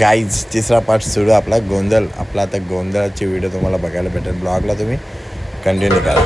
Guys तिसरा part सुरू आपला गोंधळ. आपला आता गोंधळाची व्हिडिओ तुम्हाला बघायला भेटेल. ब्लॉगला तुम्ही कंटिन्यू करा.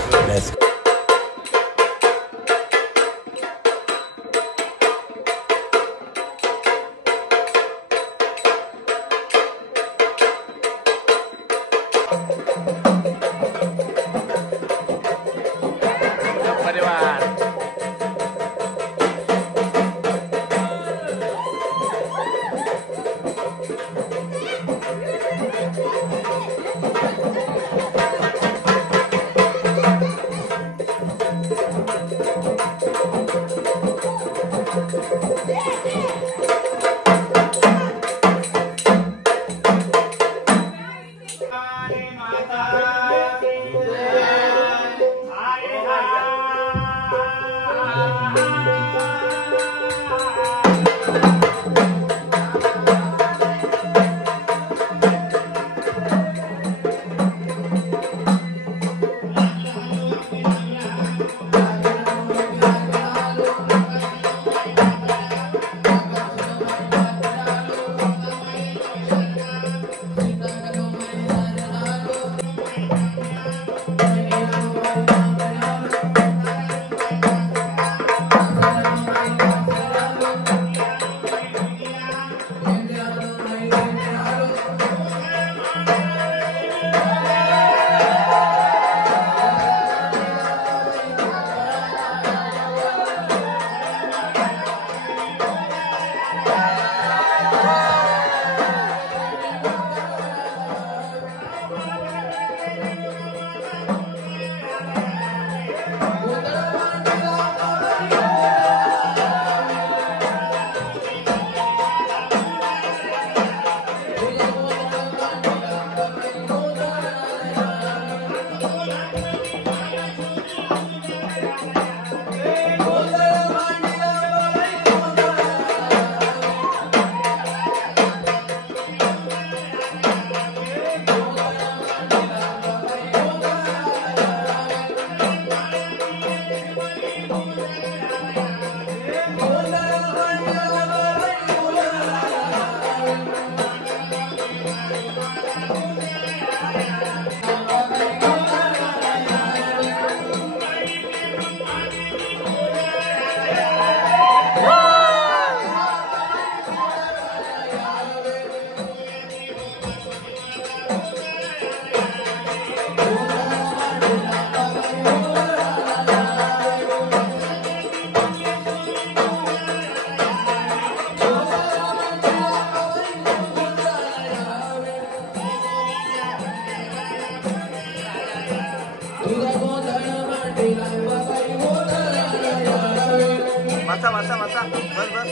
वाचा बस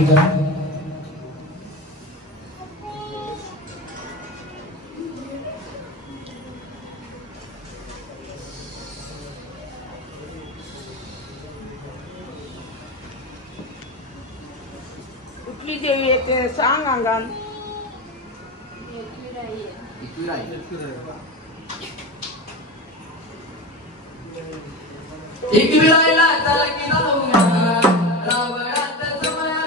विनंती करा. कुठली देवी येते सांग अंगान. एकविरायला चला की जाऊया रावणात समया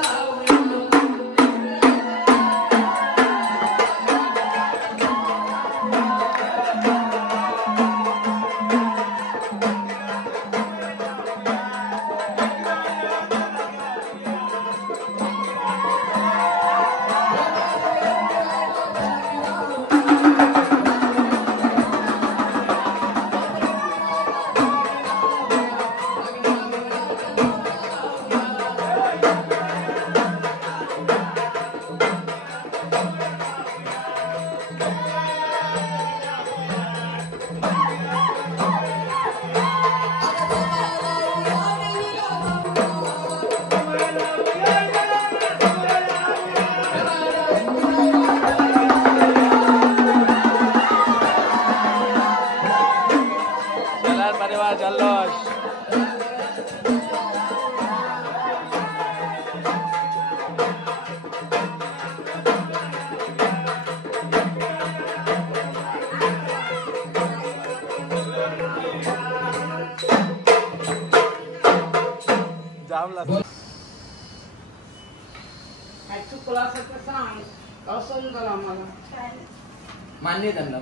मान्य त्यांना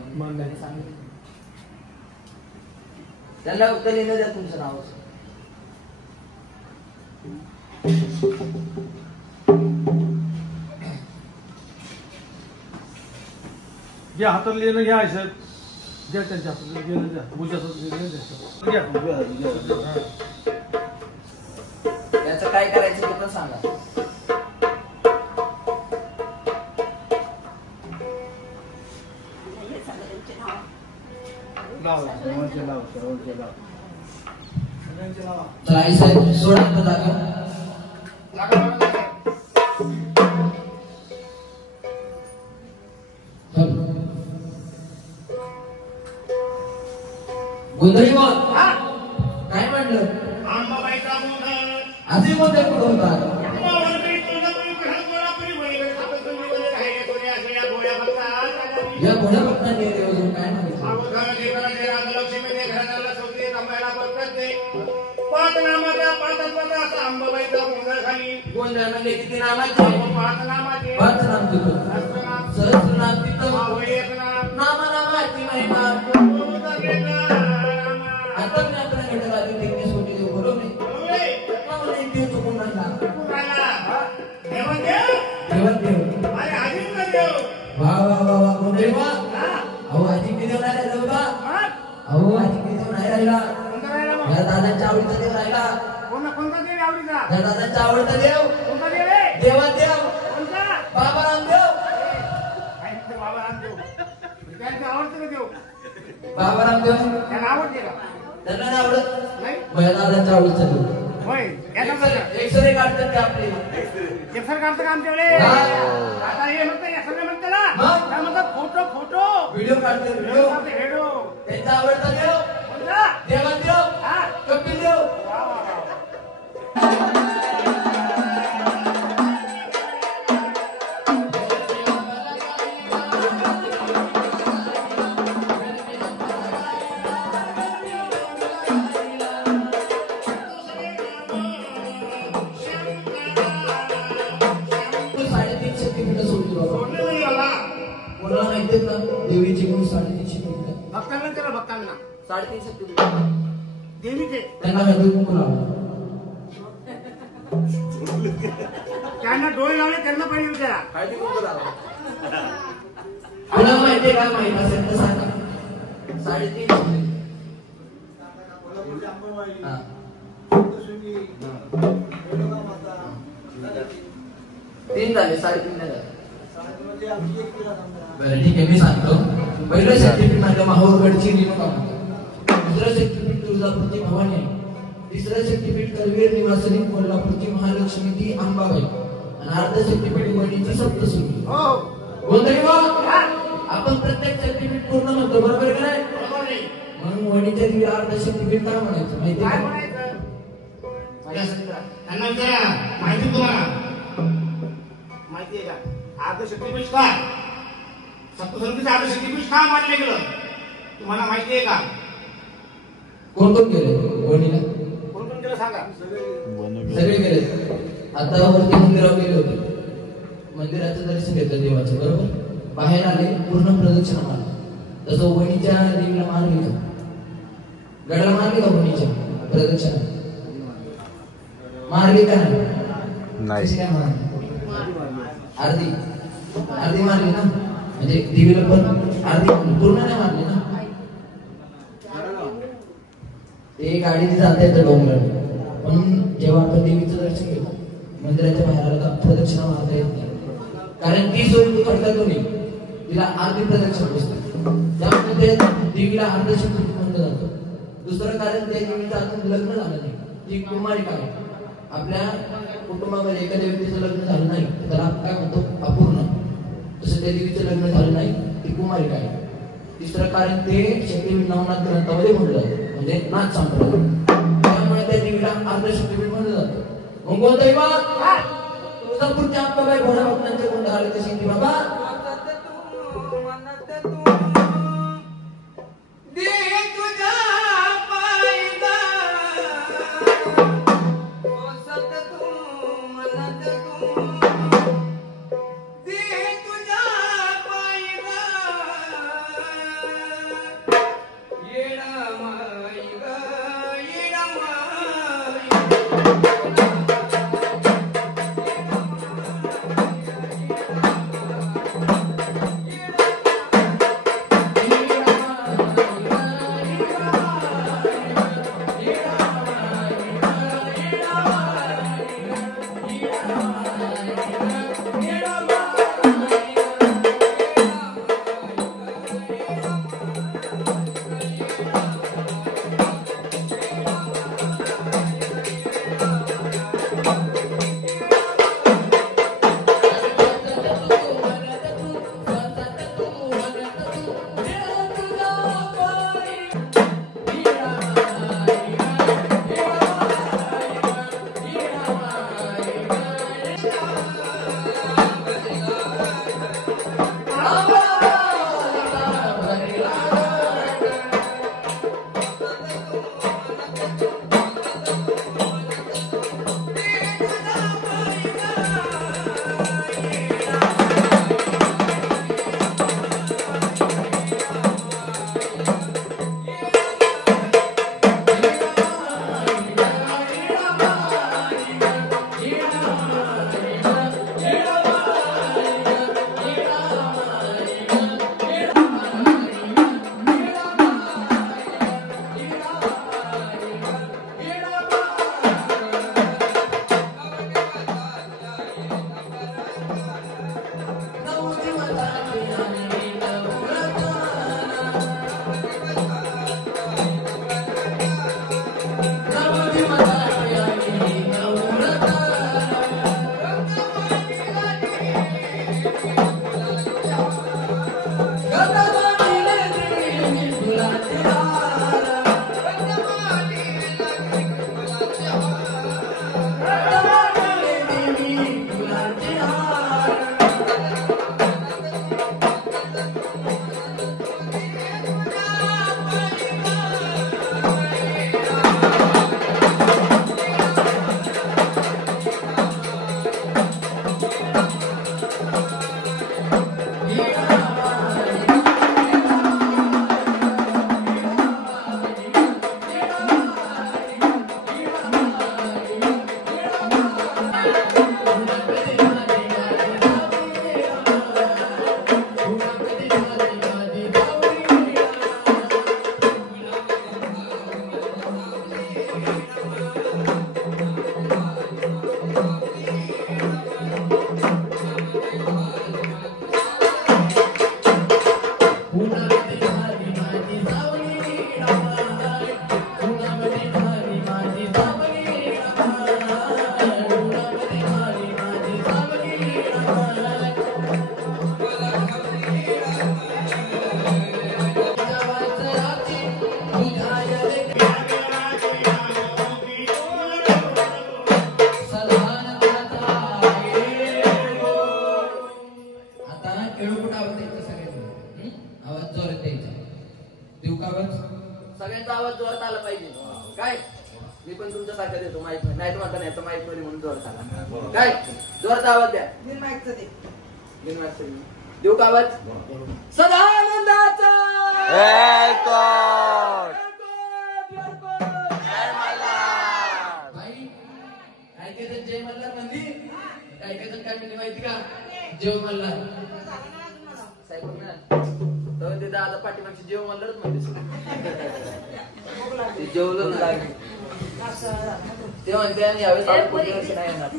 त्यांना उत्तर येणं द्या तुमचं नाव. जे हातात लिहिणं घ्या सर घ्या त्यांच्या हातात लिहिणं द्या त्याचं काय करायचं ते पण सांगा. आई साहेब सोडा जागा. गोंधळी बोल काय म्हटलं. आधी मोठे कुठं होतात या घोड्या भक्तांनी काय म्हणायचं. गोंधळ म्हणजे किती नामाचे. पाच नाम तिथं सहस्रनाम तिथं नामानामाची महिमा. आता मी आपल्या घडला टेक्निक सोडली देऊ बरोबर नाही ते चुकून राहिला. वा वा वा वा गोंधळी वा. अहो आजी किती देव नाही राहिला बाबा. अहो आजी किती देव नाही राहिला. या दादांच्या आवडीचा देव राहिला. या दादांच्या आवडता देव देवा देव बाबा रामदेव. बाबा रामदेव त्यांना नाही आवडत. माझ्या दादांच्या आवडीचा देव एक्सरे काढतात ते आपले. फोटो फोटो व्हिडिओ काढतात व्हिडिओ. त्यांचा आवडता देव देवा देव कपिल देव. देवीची गुण 3.5 शक्तिपीठ. भक्तांना त्याला भक्तांना 3.5 शक्तिपीठ देवीचे त्यांना हळदी कुंकू लावलं. त्यांना डोळे लावले त्यांना पाहिजे विचारा हळदी कुंकू लावलं. तुला माहितीये का माहित असेल तर सांगा. 3.5 तीन झाले 3.5 झाले. बरं ठीक आहे मी सांगतो. पहिलं शक्तिपीठ माझ्या माहूरगडची रेणुका माता. दुसरं शक्तिपीठ तुळजापूरची भवानी आहे. तिसरं शक्तिपीठ करवीर निवासिनी कोल्हापूरची महालक्ष्मी ती अंबाबाई. आणि अर्धशक्तीपीठ वणीची सप्तशृंगी. हो गोंधळी आपण प्रत्येक शक्तीपीठ पूर्ण म्हणतो, बरोबर का नाही? बरोबर आहे. मग वणीच्या देवीला अर्धशक्तीपीठ काय म्हणायचं माहिती काय आहे? म्हणायचं? त्यांना विचारा, माहिती आहे तुम्हाला? माहिती आहे का अर्धशक्तीपीठ का सप्तशृंगीचं अर्धशक्तीपीठ का मानलं गेलं तुम्हाला माहिती आहे का? कोण कोण गेले वणीला? कोण कोण केलं सांगा. सगळे गेले. आता वरती मंदिरावर गेले होते, मंदिराचं दर्शन घेतलं देवाचं, बरोबर. बाहेर आले, पूर्ण प्रदक्षिणा मारली. तसं वणीच्या देवीला मारली का? गडाला मारली का वणीच्या प्रदक्षिणा? मारली का नाही? नाही. काय मारली? अर्धी अर्धी मारली ना, म्हणजे देवीला पण अर्धी मारली, पूर्ण नाही मारली ना. ते गाडीने जाता येतं डोंगराने, पण जेव्हा आपण देवीचं दर्शन घेतो मंदिराच्या बाहेर आला तर प्रदक्षिणा मारता येत नाही, कारण ती सोय करता तो नाही, तिला अर्धी प्रदक्षिणा बसते. त्यामुळे ते देवीला अर्धशक्ती म्हणलं जातं. दुसरं कारण त्या देवीचं अजून लग्न झालं नाही, ती कुमारिका आहे. आपल्या कुटुंबामध्ये एखाद्या व्यक्तीचं लग्न झालं नाही त्याला आपण काय म्हणतो? अपूर्ण. तसं त्या देवीचं लग्न झालं नाही, ती कुमारिका आहे. तिसरं कारण ते शक्तीपीठ नवनाथ ग्रंथामध्ये म्हटलं जातं, म्हणजे नाथ संप्रदाय. त्यामुळे त्या देवीला अर्धशक्तीपीठ म्हणलं जातं. मग गोंधळी तुळजापूरच्या अंबाबाई भोळाबाई कोण आले तशी ती बाबा सगळ्यांचा आवाज जोरात आला पाहिजे काय मी पण तुमच्या सारखं देतो माईक नाही म्हणता नाही तर माईक मध्ये म्हणून जोरात आला काय जोरात आवाज द्या देऊ का आवाज सदानंदाचा जय मल्हार मंदिर काय काय म्हणजे माहिती का जय मल्हार साहेब ते दादा पाठीमागची जेव मल्हारच म्हणते जेवलं लागले ते म्हणते आणि यावेळेस पुढच्या वर्षी नाही येणार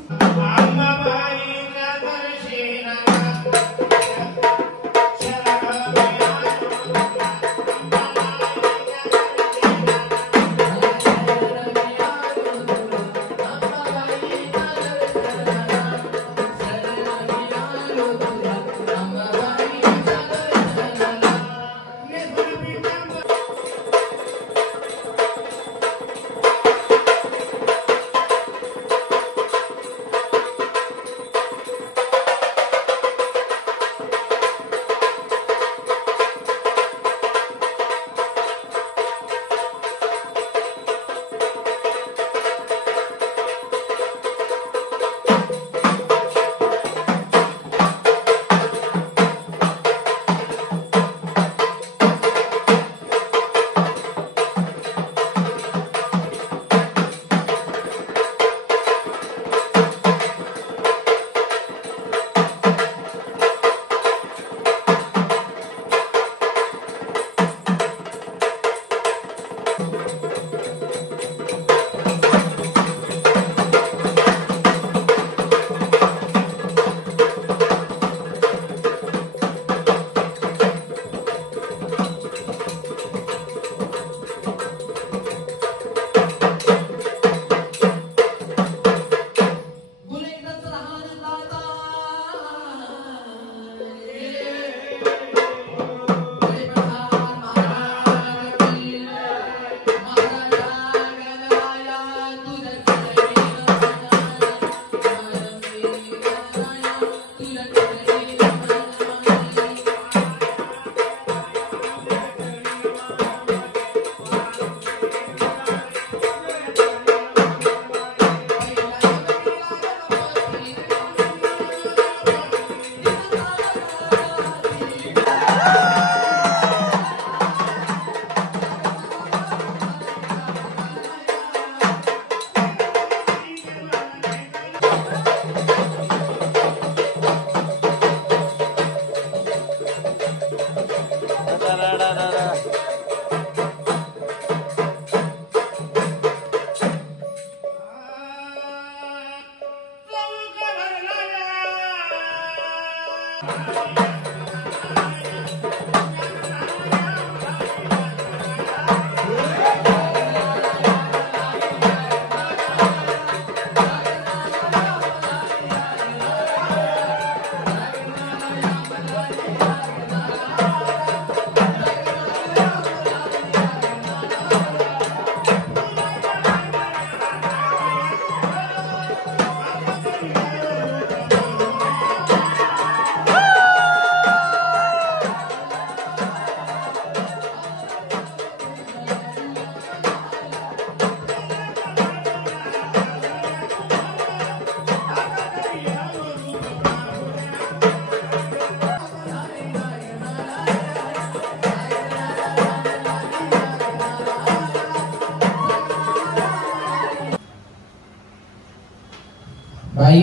बाई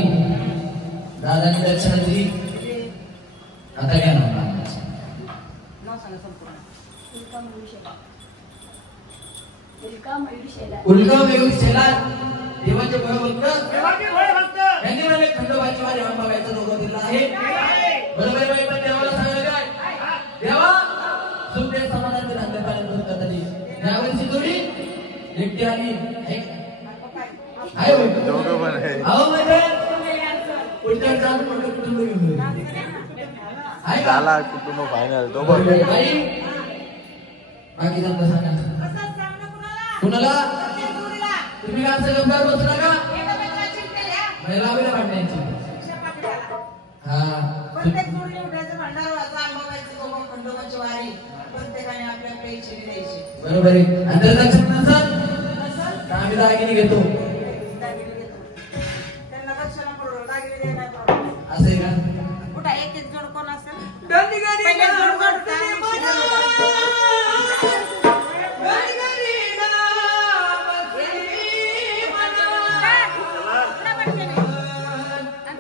दादाने दर्शन दिली आता घ्या ना उल्का मयूर शेला देवाचे भक्त यांनी मला खंडोबाची वारी बघायचं दोघं दिलं आहे बरोबर बाई पण देवाला सांगा काय देवा सुखदेव समाधान अंधकारात करत आली यावर्षी जोडी एकटी आली आहे दोघं पण आहे अहो म्हणजे पुढच्या चालू मोठं कुटुंब घेऊन झाला कुटुंब फायनल तो पण बाकी सांगा सांगा कुणाला तुम्ही काय असं गंभीर बसू नका महिला वगैरे वाटण्याची हा प्रत्येक जोडणी उठायचं भांडार वाचा आंबाबाईचं खंडोबाची वारी प्रत्येकाने आपल्या इच्छेने द्यायची बरोबर आहे. आणि जर लक्षात नसेल तर आम्ही दागिने घेतो. असं आहे का? कुठं एक एक जोड कोण असेल?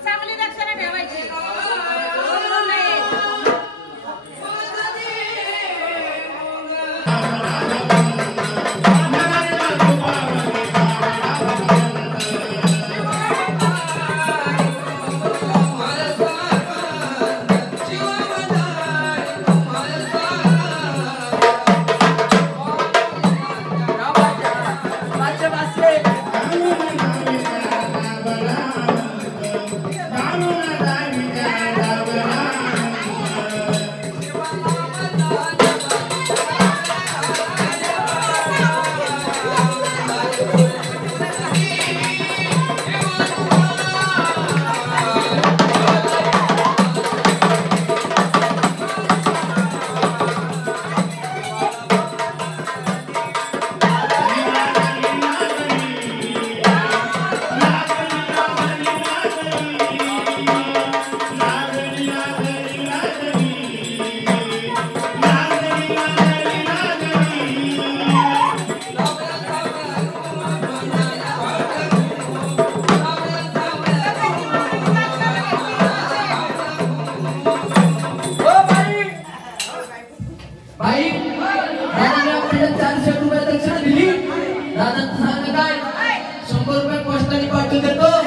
चांगली लक्षणं ठेवायची. बाई दादाने आपल्याला 400 रुपये दक्षिणा दिली. दादांचं सांगणं काय 100 रुपये पोस्टाने पाठवून देतो.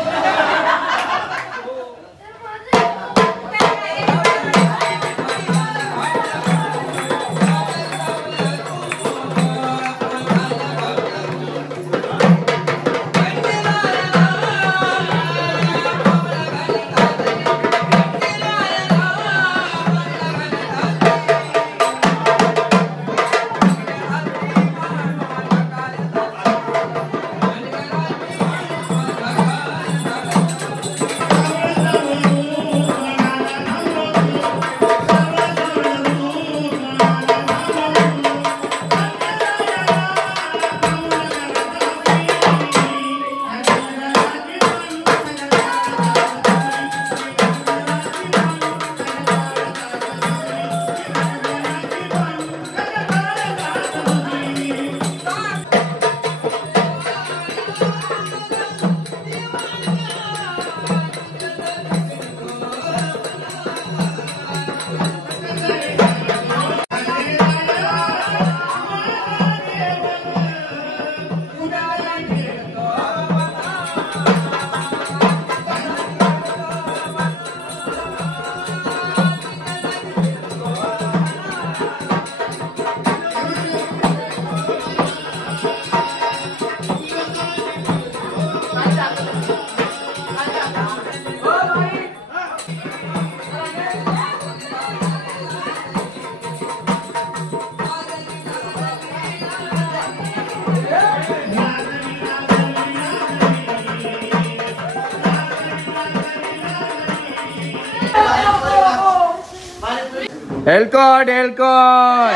हेलकोट हेलकोट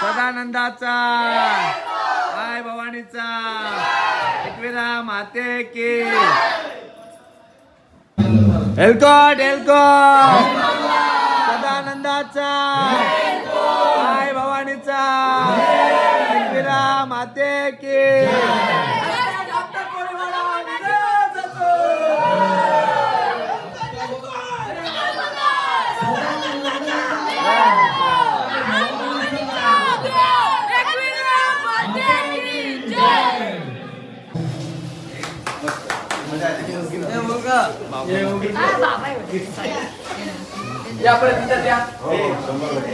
सदानंदाचा आई भवानीचा एकविरा माते की हेलकोट हेलकोट सदानंदाचा आई भवानीचा एकविरा माते की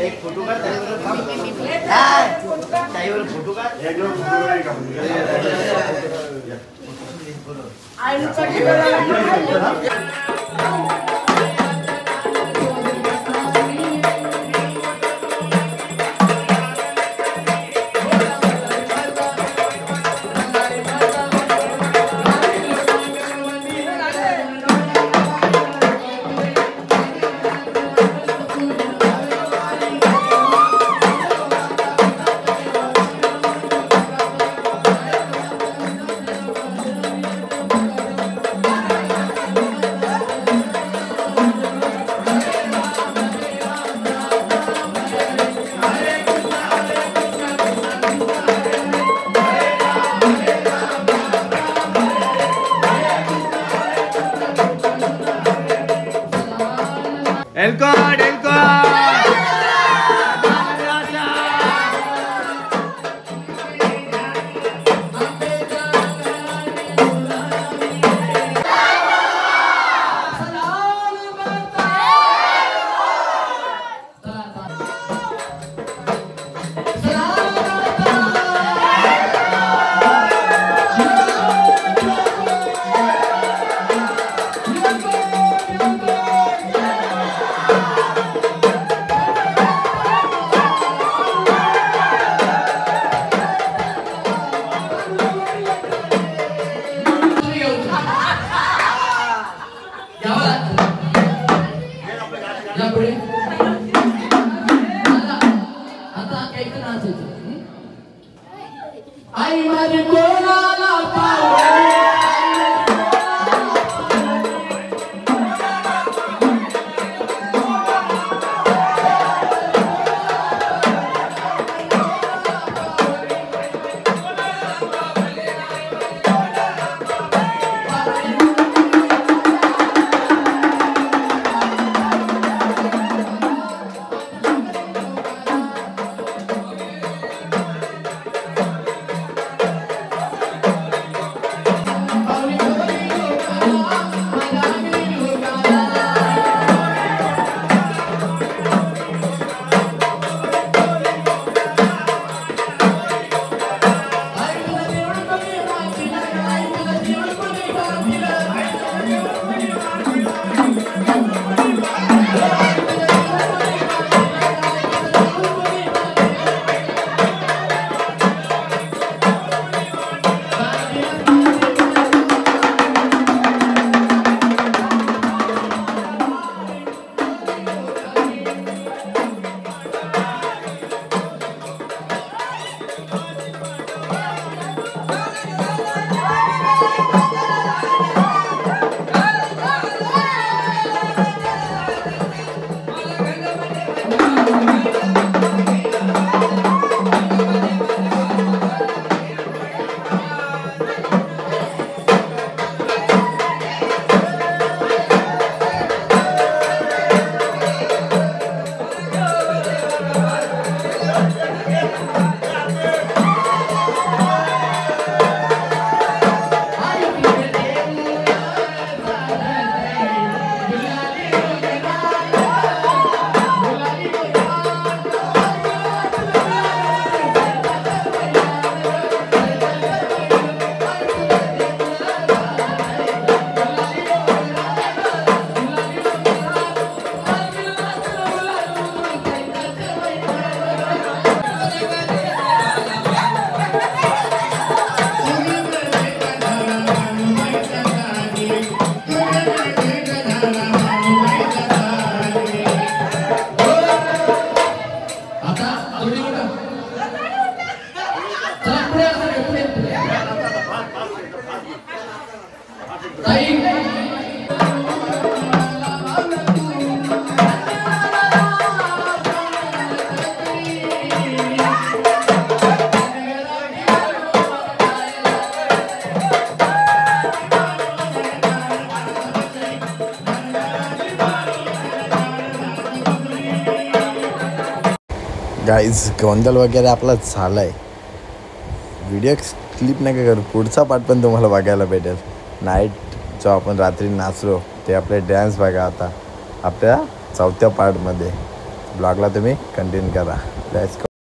एक फोटो काढ फोटो एल्कोट आई माझी कोणाला गाईज गोंधळ वगैरे आपला झाला आहे. व्हिडिओ क्लिप नका करू, पुढचा पार्ट पण तुम्हाला बघायला भेटेल. नाईट जो आपण रात्री नाचलो ते आपले डॅन्स बघा आता आपल्या 4थ्या पार्टमध्ये. ब्लॉगला तुम्ही कंटिन्यू करा. Let's go.